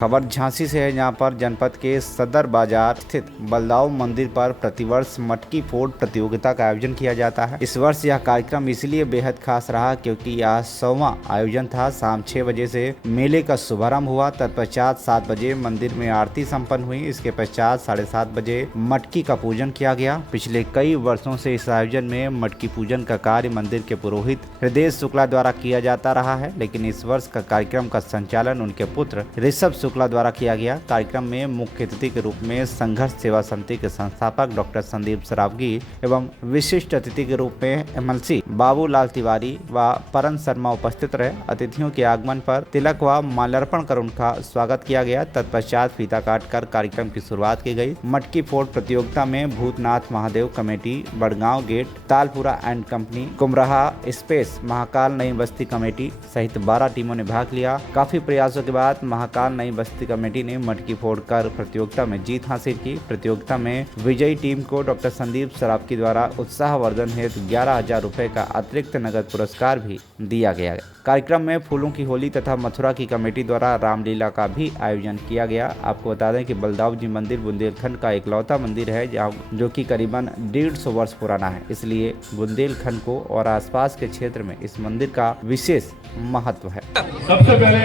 खबर झांसी से है, जहां पर जनपद के सदर बाजार स्थित बलदाऊ मंदिर पर प्रतिवर्ष मटकी फोड़ प्रतियोगिता का आयोजन किया जाता है। इस वर्ष यह कार्यक्रम इसलिए बेहद खास रहा क्योंकि यह 100वां आयोजन था। शाम 6 बजे से मेले का शुभारंभ हुआ। तत्पश्चात 7 बजे मंदिर में आरती संपन्न हुई। इसके पश्चात 7:30 बजे मटकी का पूजन किया गया। पिछले कई वर्षों से इस आयोजन में मटकी पूजन का कार्य मंदिर के पुरोहित हृदय शुक्ला द्वारा किया जाता रहा है, लेकिन इस वर्ष का कार्यक्रम का संचालन उनके पुत्र ऋषभ शुक्ला द्वारा किया गया। कार्यक्रम में मुख्य अतिथि के रूप में संघर्ष सेवा समिति के संस्थापक डॉक्टर संदीप सरावगी एवं विशिष्ट अतिथि के रूप में एमएलसी बाबूलाल तिवारी व परन शर्मा उपस्थित रहे। अतिथियों के आगमन पर तिलक व माल्यार्पण कर उनका स्वागत किया गया। तत्पश्चात फीता काटकर कार्यक्रम की शुरुआत की गई। मटकी फोड़ प्रतियोगिता में Bhutnath Mahadev committee, Badgaon gate, Talpura and company, Kumraha space, Mahakal Nai Basti committee सहित 12 टीमों ने भाग लिया। काफी प्रयासों के बाद महाकाल नई बस्ती कमेटी ने मटकी फोड़कर प्रतियोगिता में जीत हासिल की। प्रतियोगिता में विजयी टीम को डॉक्टर संदीप सरावगी द्वारा उत्साहवर्धन हेतु 11,000 रुपए का अतिरिक्त नगद पुरस्कार भी दिया गया। कार्यक्रम में फूलों की होली तथा मथुरा की कमेटी द्वारा रामलीला का भी आयोजन किया गया। आपको बता दें कि बलदाऊ जी मंदिर बुंदेलखंड का इकलौता मंदिर है जो कि करीबन 150 वर्ष पुराना है, इसलिए बुंदेलखंड को और आसपास के क्षेत्र में इस मंदिर का विशेष महत्व है। सबसे पहले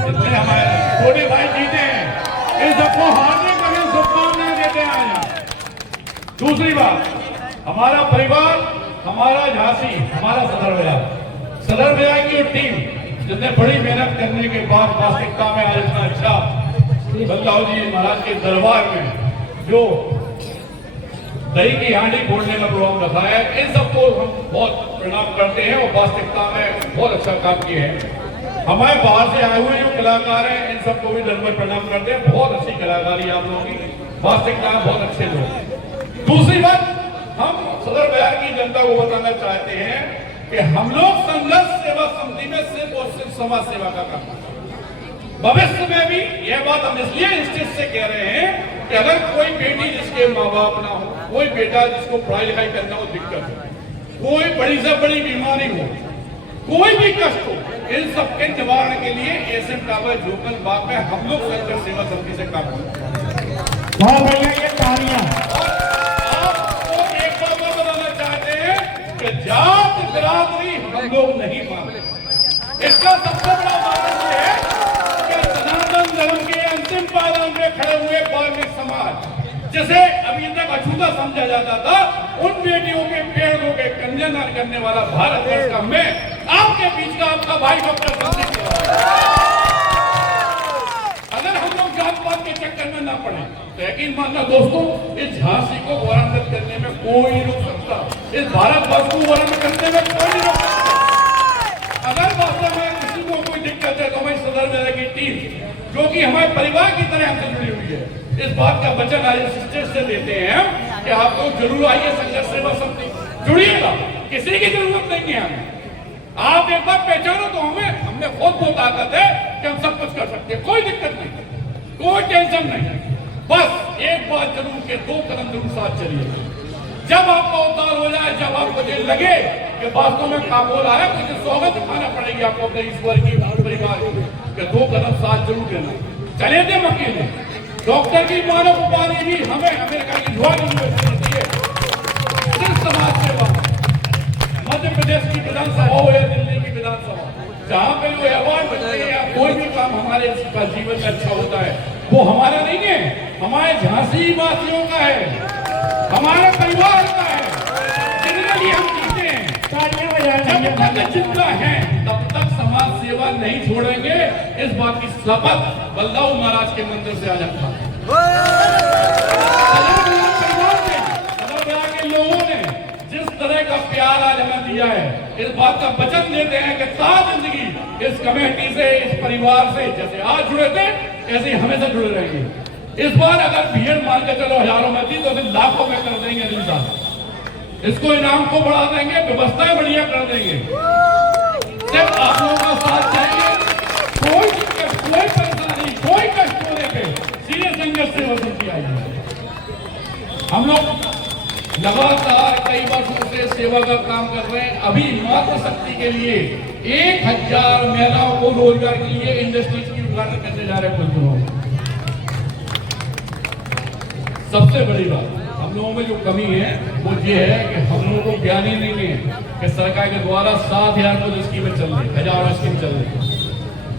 जितने हमारे छोटे भाई जीते हैं, इन सबको हार्दिक शुभकामनाएं देते हैं। दूसरी बात, हमारा परिवार, हमारा झांसी, हमारा सदर बाजार की टीम जितने बड़ी मेहनत करने के बाद वास्तविकता में आज इतना अच्छा बलदाऊ जी महाराज के दरबार में जो दही की हांडी फोड़ने का प्रोग्राम रखा है, इन सबको हम बहुत प्रणाम करते हैं और वास्तविकता में बहुत अच्छा काम किए हैं। हमारे बाहर से आए हुए जो कलाकार हैं, इन सबको भी दंडवत प्रणाम करते हैं। बहुत अच्छी कलाकारी आप लोगों की, वास्तविकता में बहुत अच्छे लोग। दूसरी बात, हम सदर बाजार की जनता को बताना चाहते हैं कि हम लोग संघर्ष सेवा समिति में सिर्फ और सिर्फ समाज सेवा का काम करते हैं। भविष्य में भी यह बात हम इसलिए स्टेज से कह रहे हैं कि अगर कोई बेटी जिसके माँ बाप ना हो, कोई बेटा जिसको पढ़ाई लिखाई करना हो दिक्कत हो, कोई बड़ी से बड़ी बीमारी हो, कोई भी कष्ट हो, इन सबके निवारण के लिए एसएम टावर जोकन बाग में हम लोग संघर्ष सेवा समिति से काम करते हैं। बहुत बढ़िया, ये तालियां। आपको एक बात मैं बताना चाहते हैं कि जात बिरादरी हम लोग नहीं मानते। इसका सबसे बड़ा कारण यह है कि सनातन धर्म के अंतिम पायदान में खड़े हुए धार्मिक समाज, जिसे अभी तक अछूता समझा जाता था, उन बेटियों के पेड़ों के कन्यादान करने वाला भारतवर्ष का मैं आपके बीच का आपका भाई डॉक्टर संदीप। अगर हम लोग जात पात के चक्कर में ना पड़े तो यकीन मानना दोस्तों, इस झांसी को वरान्वित करने में कोई नहीं रोक सकता, इस भारतवर्ष को वरान्वित करने में कोई नहीं रोक सकता। अगर वास्तव में किसी को कोई दिक्कत है तो हमारी सदर बाजार की टीम, जो कि हमारे परिवार की तरह हमसे जुड़ी हुई है, इस बात का वचन आज स्टेज से देते हैं कि आप लोग जरूर आइए संघर्ष सेवा समिति, जुड़िएगा। किसी की जरूरत नहीं है हमें, आप एक बार पहचानो तो हमने खुद वो ताकत है कि हम सब कुछ कर सकते हैं। कोई दिक्कत नहीं, कोई टेंशन नहीं। बस एक बात जरूर के 2 कदम जरूर साथ चलिए। जब आपका उद्धार हो जाए, जब आपको ये लगे कि वास्तव में काम हो रहा है, कुछ सौगंध दिखाना पड़ेगी आपको अपने ईश्वर की, परिवार की, कि 2 कदम साथ जरूर लेना। चले थे अकेले, डॉक्टर की मानव उपाधि भी हमें अमेरिका की युवा यूनिवर्सिटी है। सिर्फ समाज सेवा, मध्य प्रदेश की विधानसभा हो या दिल्ली की विधानसभा, जहाँ पे जो अवार्ड मिलते हैं या कोई भी काम हमारे जीवन में अच्छा होता है, वो हमारा नहीं है, हमारे झांसी वासियों का है, हमारे परिवार का है, जिनके लिए हम जीते हैं। जब तक जिंदा है तब तक समाज सेवा नहीं छोड़ेंगे। इस बात की शपथ बलदाऊ महाराज के मंदिर से आज रखा है। के लोगों ने जिस तरह का प्यार आज हमें दिया है, इस बात का वचन देते हैं कि सारी जिंदगी इस कमेटी से, इस परिवार से जैसे आज जुड़े थे ऐसे हमेशा जुड़े रहेंगे। इस बार अगर भीड़ मान के चलो हजारों में थी तो फिर लाखों में कर देंगे इंसान। इसको इनाम को बढ़ा देंगे, व्यवस्थाएं बढ़िया कर देंगे। सिर्फ आप लोगों का साथ चाहिए। कोई दिक्कत, कोई परेशानी, कोई कष्ट होने पे सीधे संघर्ष सेवा समिति आइए। हम लोग लगातार कई वर्षों से सेवा का काम कर रहे हैं। अभी मातृ शक्ति के लिए 1,000 महिलाओं को रोजगार के लिए इंडस्ट्रीज की उद्घाटन करने जा रहे हैं कुछ दिनों में। सबसे बड़ी बात हम लोगों में जो कमी है वो ये है कि हम लोगों को ज्ञान ही नहीं है कि सरकार के द्वारा 7,000 कुछ स्कीमें चल रही, हजारों स्कीम चल रही।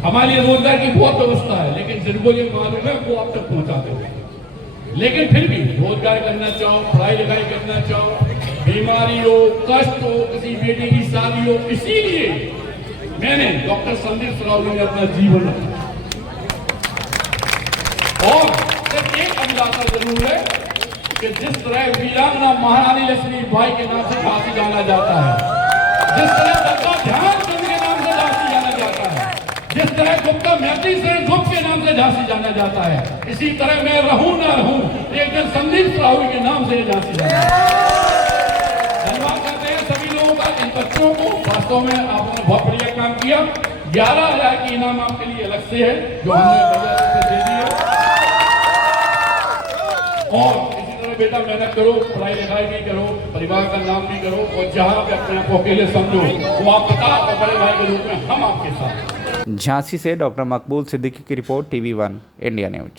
हमारे लिए रोजगार की बहुत व्यवस्था है, लेकिन जिनको ये मालूम है वो अब तक पहुंचाते हैं। लेकिन फिर भी रोजगार करना चाहो, पढ़ाई लिखाई करना चाहो, बीमारी हो, कष्ट हो, किसी बेटी की शादी हो, इसीलिए मैंने डॉक्टर संदीप सरावगी ने अपना जीवन रखा। और सिर्फ एक अभिलाषा जरूर है कि जिस तरह वीरांगना महारानी लक्ष्मीबाई के नाम से झांसी जाना जाता है, जिस तरह दादा ध्यानचंद के नाम से झांसी जाना जाता है, जिस तरह गुप्ता महती से गुप्त के नाम से झांसी जाना जाता है, इसी तरह मैं रहूं ना रहूं एक दिन संदीप सरावगी के नाम से झांसी जाना। धन्यवाद करते हैं सभी लोगों का, इन बच्चों को। वास्तव में आपने बहुत बढ़िया काम किया। 11,000 की इनाम आपके लिए अलग से है जो हमने बजट से दे दिया। और इसी तरह बेटा मेहनत करो, पढ़ाई लिखाई भी करो, परिवार का नाम भी करो, और जहां पे अपने आप को अकेले समझो वो आप बता, और बड़े भाई के रूप में हम आपके साथ। झांसी से डॉक्टर मकबूल सिद्दीकी की रिपोर्ट, TV1 इंडिया न्यूज।